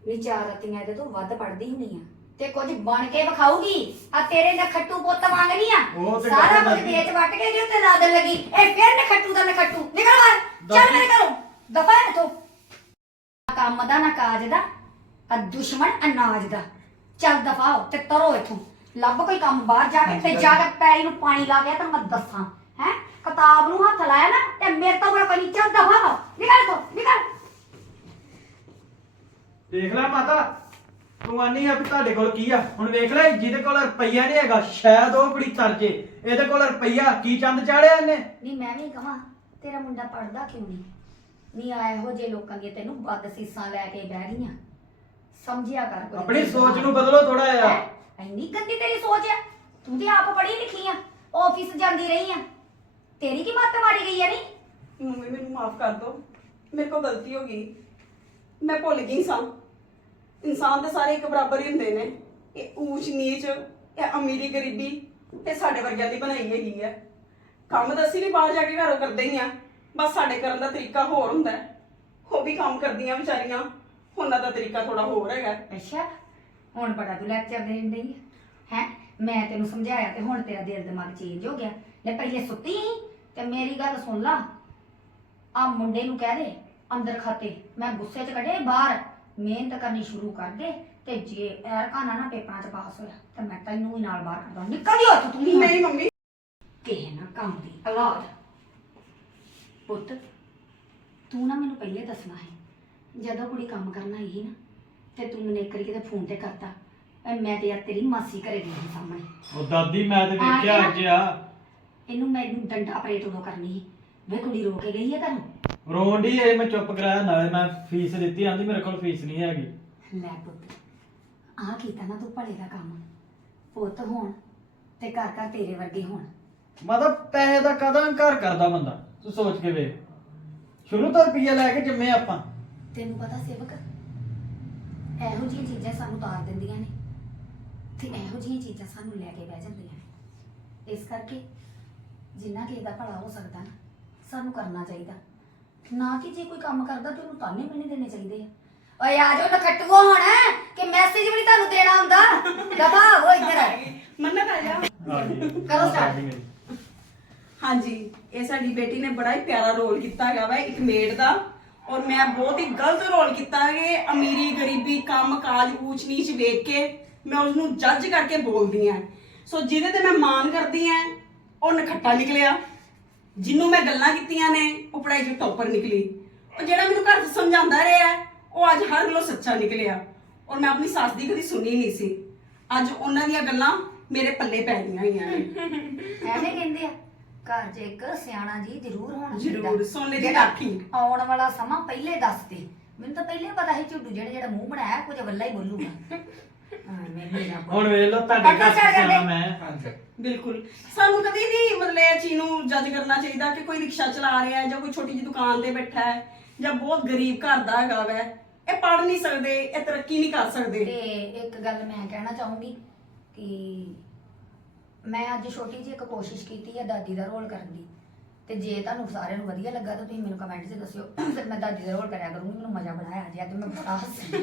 ਵੀ ਚਾਰ ਰਤੀਆਂ ਇਹਦੇ ਤੋਂ ਵੱਧ ਪੜਦੀ ਹੁੰਨੀ ਆ। ਤੇ ਕੁਝ ਬਣ ਕੇ ਵਿਖਾਊਗੀ? ਆ ਤੇਰੇ ਨਖੱਟੂ ਪੁੱਤ ਮੰਗਣੀ ਆ
ਉਹ ਤੇ
ਸਾਰਾ ਕੁਝ। ਵੇਚ ਵੱਟ ਕੇ ਜੇ ਉੱਤੇ ਲਾਦਣ ਲੱਗੀ। ਇਹ ਫਿਰ ਨਖੱਟੂ ਦਾ ਨਖੱਟੂ ਨਿਕਲ ਬਾਹਰ। ਚੱਲ। ਮੇਰੇ ਘਰੋਂ। ਦਫਾ ਇੱਥੋਂ। ਕੰਮ ਦਾ ਨਾ ਕਾਜ ਦਾ। ਆ ਦੁਸ਼ਮਣ ਅਨਾਜ ਦਾ। ਚੱਲ ਦਫਾ ਹੋ ਤੇ ਤਰੋ ਇਥੋਂ। ਲੱਭ ਕੋਈ ਕੰਮ ਬਾਹਰ ਜਾ ਕੇ ਤੇ ਜਾ ਕੇ ਪੈਰੀ ਨੂੰ ਪਾਣੀ ਲਾ ਕੇ ਤਾਂ ਮੈਂ ਦੱਸਾਂ। ਕਿਤਾਬ ਨੂੰ ਹੱਥ ਲਾਇਆ ਨਾ ਤੇ ਮੇਰੇ ਤੋਂ ਬੜਾ ਕੋਈ ਚੱਲ ਦਫਾ ਹੋ ਨਿਕਲ ਤੋਂ ਨਿਕਲ।
ਦੇਖ ਲੈ ਮਾਤਾ ਤੂੰ ਆਨੀ ਆ ਵੀ ਤੁਹਾਡੇ ਕੋਲ ਕੀ ਆ। ਹੁਣ ਵੇਖ ਲੈ ਜਿਹਦੇ ਕੋਲ ਰੁਪਈਆ ਨਹੀਂ ਹੈਗਾ ਸ਼ਾਇਦ ਉਹ ਕੁੜੀ ਤਰ ਜੇ ਇਹਦੇ ਕੋਲ ਰੁਪਈਆ ਕੀ ਚੰਦ ਚਾੜਿਆ ਇਹਨੇ?
ਨਹੀਂ ਮੈਂ ਵੀ ਕਹਾਂ ਤੇਰਾ ਮੁੰਡਾ ਪੜਦਾ ਕਿਉਂ ਨਹੀਂ? ਨਹੀਂ ਆਏ ਹੋ ਜੇ ਲੋਕਾਂ ਦੀਆਂ ਤੈਨੂੰ ਵੱਧ ਸੀਸਾਂ ਲੈ ਕੇ ਬਹਿ ਗਈਆਂ। ਸਮਝਿਆ ਕਰ ਕੋਈ।
ਆਪਣੀ ਸੋਚ ਨੂੰ ਬਦਲੋ ਥੋੜਾ ਜਿਹਾ।
ਹੈਂ? ਇੰਨੀ ਗੰਦੀ ਤੇਰੀ ਸੋਚ ਹੈ ਤੂੰ ਤੇ ਆਪ ਪੜ੍ਹੀ ਲਿਖੀ ਆ ਆਫਿਸ ਜਾਂਦੀ ਰਹੀ ਆ। ਤੇਰੀ ਕੀ ਮੱਤ ਮਾਰੀ ਗਈ ਆ ਨਹੀਂ
ਮੰਮੀ ਮੈਨੂੰ ਮਾਫ ਕਰ ਦਿਓ। ਮੇਰੇ ਕੋਲ ਗਲਤੀ ਹੋ ਗਈ। ਮੈਂ ਭੁੱਲ ਗਈ ਸਾਂ ਇਨਸਾਨ ਤੇ ਸਾਰੇ ਇੱਕ ਬਰਾਬਰ ਹੀ ਹੁੰਦੇ ਨੇ। ਇਹ ਊਚ ਨੀਚ ਇਹ ਅਮੀਰੀ ਗਰੀਬੀ ਇਹ ਸਾਡੇ ਵਰਗਿਆਂ ਦੀ ਬਣਾਈ ਹੈਗੀ ਹੈ ਕੰਮ ਤਾਂ ਅਸੀਂ ਵੀ ਬਾਹਰ ਜਾ ਕੇ ਘਰੋਂ ਕਰਦੇ ਹੀ ਆ। ਬਸ ਸਾਡੇ ਕਰਨ ਦਾ ਤਰੀਕਾ ਹੋਰ ਹੁੰਦਾ ਹੈ। ਉਹ ਵੀ ਕੰਮ ਕਰਦੀਆਂ ਵਿਚਾਰੀਆਂ। ਉਹਨਾਂ ਦਾ ਤਰੀਕਾ ਥੋੜਾ ਹੋਰ ਹੈਗਾ।
ਅੱਛਾ ਹੁਣ ਬੜਾ ਤੂੰ ਲੈਕਚਰ ਦੇਣ ਡਈ ਹੈ? ਮੈਂ ਤੈਨੂੰ ਸਮਝਾਇਆ ਤੇ ਹੁਣ ਤੇਰਾ ਦਿਲ ਦਿਮਾਗ ਚੇਂਜ ਹੋ ਗਿਆ। ਲੈ ਪਹਿਲੇ ਸੁੱਤੀ ਸੀ। ਤੇ ਮੇਰੀ ਗੱਲ ਸੁਣ ਲਾ। ਆ ਮੁੰਡੇ ਨੂੰ ਕਹਿ ਦੇ ਅੰਦਰ ਖਾਤੇ। ਮੈਂ ਗੁੱਸੇ 'ਚ ਕੱਢੇ ਬਾਹਰ। ਮਿਹਨਤ ਕਰਨੀ ਸ਼ੁਰੂ ਕਰ ਦੇ ਤੇ ਜੇ ਐਰਕਾਨਾ ਨਾ ਪੇਪਰਾਂ 'ਚ ਪਾਸ ਹੋਇਆ ਤੇ ਮੈਂ ਤੈਨੂੰ ਵੀ ਨਾਲ ਬਾਹਰ ਕੱਢਾਂ ਨਿਕਲ ਜੀ ਉੱਥੋਂ ਤੂੰ ਵੀ।
ਮੇਰੀ ਮੰਮੀ।
ਕਿਸੇ ਨਾ ਕੰਮ ਦੀ ਔਲਾਦ। ਪੁੱਤ ਤੂੰ ਨਾ ਮੈਨੂੰ ਪਹਿਲੇ ਦੱਸਣਾ ਹੈ ਜਦੋਂ ਕੁੜੀ ਕੰਮ ਕਰਨ ਆਈ ਸੀ ਨਾ ਤੇ ਤੂੰ ਮੈਨੂੰ ਇੱਕ ਵਾਰੀ ਕਿਤੇ ਫੋਨ ਤੇ ਕਰਤਾ ਐ ਮੈਂ ਤੇ ਯਾਰ ਤੇਰੀ ਮਾਸੀ ਘਰੇ ਗਈ ਸੀ ਸਾਹਮਣੇ।
ਉਹ ਦਾਦੀ ਮੈਂ ਤੇ ਵੇਖਿਆ ਅੱਜ ਆ।
ਇਹਨੂੰ ਮੈਂ ਡੰਡਾ ਪਰੇਟ ਉਦੋਂ ਕਰਨੀ ਸੀ। ਵੇ ਕੁੜੀ ਰੋ ਕੇ ਗਈ ਹੈ ਘਰੋਂ।
ਰੋਣ ਡਈ ਇਹ ਮੈਂ ਚੁੱਪ ਕਰਾਇਆ ਨਾਲੇ ਮੈਂ ਫੀਸ ਦਿੱਤੀ ਆਂਦੀ ਮੇਰੇ ਕੋਲ ਫੀਸ ਨਹੀਂ ਹੈਗੀ।
ਲੈ ਪੁੱਤ ਆਹ ਕੀਤਾ ਨਾ ਤੂੰ ਭਲੇ ਦਾ ਕੰਮ। ਪੁੱਤ ਹੋਣ ਤੇ ਘਰ ਘਰ ਤੇਰੇ ਵਰਗੇ ਹੋਣ।
ਮਤਲਬ ਪੈਸੇ ਦਾ ਕਦਾਂ ਘਰ ਕਰਦਾ ਬੰਦਾ? ਤੂੰ ਸੋਚ ਕੇ ਵੇਖ। ਸ਼ੁਰੂ ਤੋਂ ਰੁਪਈਆ ਲੈ ਕੇ ਜੰਮੇ ਆਪਾਂ।
ਤੈਨੂੰ ਪਤਾ ਸੇਵਕ ਇਹੋ ਜਿਹੀਆਂ ਚੀਜ਼ਾਂ ਸਾਨੂੰ ਤਾਰ ਦਿੰਦੀਆਂ ਨੇ। ਤੇ ਇਹੋ ਜਿਹੀਆਂ ਚੀਜ਼ਾਂ ਸਾਨੂੰ ਲੈ ਕੇ ਬਹਿ ਜਾਂਦੀਆਂ ਨੇ। ਇਸ ਕਰਕੇ ਜਿੰਨਾ ਕਿ ਇਹਦਾ ਭਲਾ ਹੋ ਸਕਦਾ ਨਾ ਸਾਨੂੰ ਕਰਨਾ ਚਾਹੀਦਾ। ਨਾ ਕਿ ਜੇ ਕੋਈ ਕੰਮ ਕਰਦਾ ਤੇ ਉਹਨੂੰ ਤਾਨੇ ਵੀ ਨਹੀਂ ਦੇਣੇ ਚਾਹੀਦੇ ਆ। ਓਏ ਆ ਜਾਓ ਨਖੱਟੂਓ ਹੁਣ ਕਿ ਮੈਸੇਜ ਵੀ ਨਹੀਂ ਤੁਹਾਨੂੰ ਦੇਣਾ ਹੁੰਦਾ। ਦਬਾ ਹੋ ਇੱਧਰ।
ਮੰਨਤ ਆ ਜਾ।
ਆ ਗਈ
ਕਰੋ start।
ਹਾਂਜੀ ਇਹ ਸਾਡੀ ਬੇਟੀ ਨੇ ਬੜਾ ਹੀ ਪਿਆਰਾ ਰੋਲ ਕੀਤਾ ਹੈਗਾ ਵਾ ਇੱਕ ਮੇਡ ਦਾ। ਔਰ ਮੈਂ ਬਹੁਤ ਹੀ ਗਲਤ ਰੋਲ ਕੀਤਾ ਹੈ ਕਿ ਅਮੀਰੀ ਗਰੀਬੀ ਕੰਮ ਕਾਜ ਊਚ ਨੀਚ ਵੇਖ ਕੇ ਮੈਂ ਉਸ ਨੂੰ ਜੱਜ ਕਰਕੇ ਬੋਲਦੀ ਆ ਸੋ ਜਿਹਦੇ ਤੇ ਮੈਂ ਮਾਨ ਕਰਦੀ ਆ ਉਹ ਨਖੱਟਾ ਨਿਕਲਿਆ। ਜਿਹਨੂੰ ਮੈਂ ਗੱਲਾਂ ਕੀਤੀਆਂ ਨੇ ਉਹ ਪੜਾਈ ਚ ਟੌਪਰ ਨਿਕਲੀ। ਉਹ ਜਿਹੜਾ ਮੈਨੂੰ ਘਰ ਸਮਝਾਉਂਦਾ ਰਿਹਾ ਉਹ ਅੱਜ ਹਰ ਗੱਲੋਂ ਸੱਚਾ ਨਿਕਲਿਆ। ਔਰ ਮੈਂ ਆਪਣੀ ਸੱਸ ਦੀ ਕਦੀ ਸੁਣੀ ਨਹੀਂ ਸੀ। ਅੱਜ ਉਹਨਾਂ ਦੀਆਂ ਗੱਲਾਂ ਮੇਰੇ ਪੱਲੇ ਪੈ ਗਈਆਂ ਹੋਈਆਂ ਨੇ।
ਐਵੇਂ ਕਹਿੰਦੇ ਆ ਘਰ 'ਚ ਇੱਕ ਸਿਆਣਾ ਜੀ ਜ਼ਰੂਰ ਹੋਣਾ ਚਾਹੀਦਾ।
ਜ਼ਰੂਰ, ਸੋਨੇ ਦੀ
ਜਿਹੜਾ
ਰਾਖੀ।
ਆਉਣ ਵਾਲਾ ਸਮਾਂ ਪਹਿਲੇ ਦੱਸ ਦੇ। ਮੈਨੂੰ ਤਾਂ ਪਹਿਲੇ ਪਤਾ ਸੀ ਝੁੱਡੂ ਜਿਹੜੇ ਜਿਹੜਾ ਮੂੰਹ ਬਣਾਇਆ ਕੁਝ ਵੱਲਾ ਹੀ ਬੋਲੂਗਾ।
ਹੁਣ ਵੇਖ ਲਓ ਤੁਹਾਡੇ ਘਰ
ਪੱਕਾ ਕਰ
ਸਿਆਣਾ ਮੈਂ।
ਹਾਂਜੀ।
ਬਿਲਕੁਲ। ਸਾਨੂੰ ਕਦੀ ਨਹੀਂ ਮਤਲਬ ਇਹ ਚੀਜ਼ ਨੂੰ ਜੱਜ ਕਰਨਾ ਚਾਹੀਦਾ ਕਿ ਕੋਈ ਰਿਕਸ਼ਾ ਚਲਾ ਰਿਹਾ ਹੈ ਜਾਂ ਕੋਈ ਛੋਟੀ ਜਿਹੀ ਦੁਕਾਨ ਤੇ ਬੈਠਾ ਹੈ ਜਾਂ ਬਹੁਤ ਗਰੀਬ ਘਰ ਦਾ ਹੈਗਾ ਵੈ। ਇਹ ਪੜ ਨਹੀਂ ਸਕਦੇ ਇਹ ਤਰੱਕੀ ਨਹੀਂ ਕਰ ਸਕਦੇ।
ਤੇ ਇੱਕ ਗੱਲ ਮੈਂ ਕਹਿਣਾ ਚਾਹੂੰਗੀ ਕਿ ਮੈਂ ਅੱਜ ਛੋਟੀ ਜਿਹੀ ਇੱਕ ਕੋਸ਼ਿਸ਼ ਕੀਤੀ ਹੈ ਦਾਦੀ ਦਾ ਰੋਲ ਕਰਨ ਦੀ। ਤੇ ਜੇ ਤੁਹਾਨੂੰ ਸਾਰਿਆਂ ਨੂੰ ਵਧੀਆ ਲੱਗਾ ਤਾਂ ਤੁਸੀਂ ਮੈਨੂੰ ਕਮੈਂਟ 'ਚ ਦੱਸਿਓ। ਫਿਰ ਮੈਂ ਦਾਦੀ ਦਾ ਰੋਲ ਕਰਿਆ ਕਰੂੰਗੀ ਮੈਨੂੰ ਮਜ਼ਾ ਬੜਾ ਆਇਆ ਜੀ ਅੱਜ ਮੈਂ ਬੜਾ ਹੱਸੀ।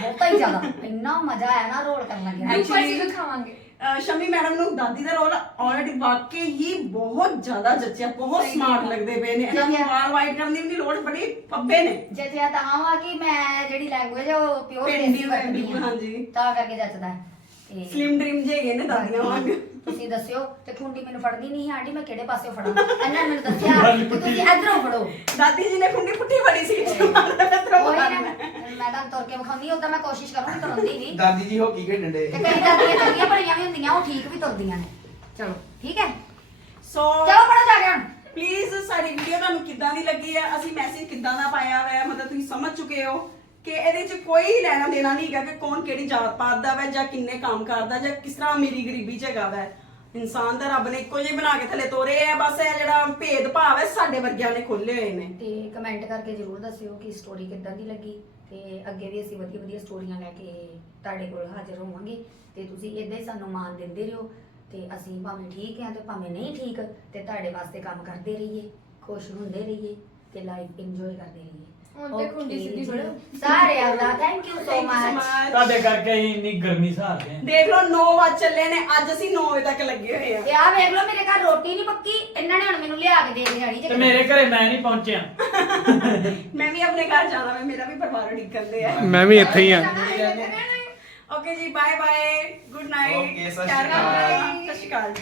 ਬਹੁਤਾ ਹੀ ਜ਼ਿਆਦਾ ਇੰਨਾ ਮਜ਼ਾ ਆਇਆ ਨਾ ਰੋਲ ਕਰਨ ਲੱਗਿਆ
ਉੱਪਰ
Actually-
ਸੀ ਦਿਖਾਵਾਂਗੇ?
ਅਹ ਸ਼ਮੀ ਮੈਡਮ ਨੂੰ ਦਾਦੀ ਦਾ ਰੋਲ ਆਲਰੇਡੀ ਵਾਕਈ ਹੀ ਬਹੁਤ ਜ਼ਿਆਦਾ ਜੱਚਿਆ ਬਹੁਤ
ਸਹੀ
ਸਮਾਰਟ
ਗੱਲ ਹੈ।
ਲੱਗਦੇ ਪਏ ਨੇ। ਇਹਨਾਂ ਨੂੰ
ਠੀਕ ਹੈ।
ਵਾਲ ਵਾਈਟ ਕਰਨ ਦੀ ਵੀ ਨੀ ਲੋੜ ਬੜੀ ਪੱਬੇ ਨੇ।
ਜੇ ਜੇ ਤਾਂ ਵਾ ਕਿ ਮੈਂ ਜਿਹੜੀ ਲੈਂਗੁਏਜ ਉਹ ਪਿਓਰ
ਪਿੰਡੀ
ਦੇਸੀ ਵਰਤਦੀ
ਬਿਲਕੁਲ,
ਹਾਂ
ਹਾਂਜੀ।
ਤਾਂ ਕਰਕੇ ਜੱਚਦਾ। ਹੈ ਤੇ
ਸਲਿਮ ਡ੍ਰੀਮ ਜੇ ਹੈਗੇ ਨੇ ਦਾਦੀਆਂ ਵਾਂਗ।
ਤੁਸੀਂ ਦੱਸਿਓ ਤੇ ਖੁੰਡੀ ਮੈਨੂੰ ਫੜਦੀ ਨਹੀਂ ਸੀ ਆਂਟੀ ਮੈਂ ਕਿਹੜੇ ਪਾਸੇ ਫੜਾਂ? ਇਹਨਾਂ ਨੇ ਮੈਨੂੰ ਦੱਸਿਆ ਕਿ ਤੁਸੀਂ ਇਧਰੋਂ ਫੜੋ।
ਦਾਦੀ ਜੀ ਨੇ ਖੁੰਡੀ ਪੁੱਠੀ ਫੜੀ ਸੀ
ਉਹੀ ਨਾ ਮੈਂ ਤਾਂ ਤੁਰ ਕੇ ਵਿਖਾਉਂਦੀ ਉਦਾਂ ਮੈਂ ਕੋਸ਼ਿਸ਼ ਕਰੂੰਗੀ ਤੁਰਨ ਦੀ ਵੀ
ਦਾਦੀ ਜੀ ਹੋ ਕੀ ਖੇਡਣ ਦੇ
ਤੇ ਕਈ ਦਾਦੀਆਂ ਚੰਗੀਆਂ ਬੜੀਆਂ ਵੀ ਹੁੰਦੀਆਂ ਉਹ ਠੀਕ ਵੀ ਤੁਰਦੀਆਂ ਨੇ। ਚਲੋ ਠੀਕ ਹੈ?
ਸੋ
ਚਲੋ ਪੜੋ ਜਾ ਕੇ ਹੁਣ।
ਪਲੀਜ਼ ਸਾਡੀ ਵੀਡੀਓ ਤੁਹਾਨੂੰ ਕਿੱਦਾਂ ਦੀ ਲੱਗੀ ਹੈ? ਅਸੀਂ ਮੈਸੇਜ ਕਿੱਦਾਂ ਦਾ ਪਾਇਆ ਹੋਇਆ ਹੈ? ਮਤਲਬ ਤੁਸੀਂ ਸਮਝ ਚੁੱਕੇ ਹੋ? ਕਿ ਇਹਦੇ 'ਚ ਕੋਈ ਲੈਣਾ ਦੇਣਾ ਨਹੀਂ ਹੈਗਾ ਕਿ ਕੌਣ ਕਿਹੜੀ ਜਾਤ ਪਾਤ ਦਾ ਵੈ ਜਾਂ ਕਿੰਨੇ ਕੰਮ ਕਰਦਾ ਜਾਂ ਕਿਸ ਤਰ੍ਹਾਂ ਅਮੀਰੀ ਗਰੀਬੀ 'ਚ ਹੈਗਾ ਵੈ। ਇਨਸਾਨ ਦਾ ਰੱਬ ਨੇ ਇੱਕੋ ਜਿਹੇ ਬਣਾ ਕੇ ਥੱਲੇ ਤੋਰੇ ਆ, ਬਸ ਇਹ ਜਿਹੜਾ ਭੇਦ ਭਾਵ ਹੈ ਸਾਡੇ ਵਰਗਿਆਂ ਨੇ ਖੋਲੇ ਹੋਏ ਨੇ।
ਤੇ ਕਮੈਂਟ ਕਰਕੇ ਜਰੂਰ ਦੱਸਿਓ ਕਿ ਸਟੋਰੀ ਕਿੱਦਾਂ ਦੀ ਲੱਗੀ ਤੇ ਅੱਗੇ ਵੀ ਅਸੀਂ ਵਧੀਆ ਵਧੀਆ ਸਟੋਰੀਆਂ ਲੈ ਕੇ ਤੁਹਾਡੇ ਕੋਲ ਹਾਜ਼ਰ ਹੋਵਾਂਗੇ। ਤੇ ਤੁਸੀਂ ਇਦਾਂ ਹੀ ਸਾਨੂੰ ਮਾਣ ਦਿੰਦੇ ਰਹੋ ਤੇ ਅਸੀਂ ਭਾਵੇਂ ਠੀਕ ਆ ਤੇ ਭਾਵੇਂ ਨਹੀਂ ਠੀਕ ਤੇ ਤੁਹਾਡੇ ਵਾਸਤੇ ਕੰਮ ਕਰਦੇ ਰਹੀਏ, ਖੁਸ਼ ਹੁੰਦੇ ਰਹੀਏ ਤੇ ਲਾਈਫ ਇੰਜੋਏ ਕਰਦੇ ਰਹੀਏ।
ਹੁਣ ਤੇ ਖੁੰਡੀ
Okay
ਸਿੱਧੀ
ਜੀ।
ਫੜੋ।
ਸਾਰਿਆਂ ਦਾ thank you so
Thank you so
much
much.
ਤੁਹਾਡੇ ਕਰਕੇ ਅਸੀਂ ਇੰਨੀ ਗਰਮੀ ਸਹਾਰਦੇ ਹਾਂ
ਦੇਖ ਲਓ 9 ਵਜੇ ਚੱਲੇ ਨੇ ਅੱਜ ਅਸੀਂ 9 ਵਜੇ ਤੱਕ ਲੱਗੇ ਹੋਏ ਆ।
ਤੇ ਆ ਵੇਖ ਲਓ ਮੇਰੇ ਘਰ ਰੋਟੀ ਨਹੀਂ ਪੱਕੀ ਇਹਨਾਂ ਨੇ ਹੁਣ ਮੈਨੂੰ ਲਿਆ ਕੇ ਦੇ ਦੇਣੀ
ਤੇ ਮੇਰੇ ਘਰੇ ਮੈਂ ਨਹੀਂ ਪਹੁੰਚਿਆ। <laughs>
ਮੈਂ ਵੀ ਆਪਣੇ ਘਰ ਜਾਣਾ ਵਾ ਮੇਰਾ ਵੀ ਪਰਿਵਾਰ ਉਡੀਕਦੇ ਆ
ਮੈਂ ਵੀ ਇੱਥੇ ਹੀ ਆ।
ਓਕੇ ਜੀ ਬਾਏ ਬਾਏ ਗੁੱਡ ਨਾਈਟ
ਸਤਿ ਸ਼੍ਰੀ ਅਕਾਲ।
ਸਤਿ ਸ਼੍ਰੀ ਅਕਾਲ ਜੀ।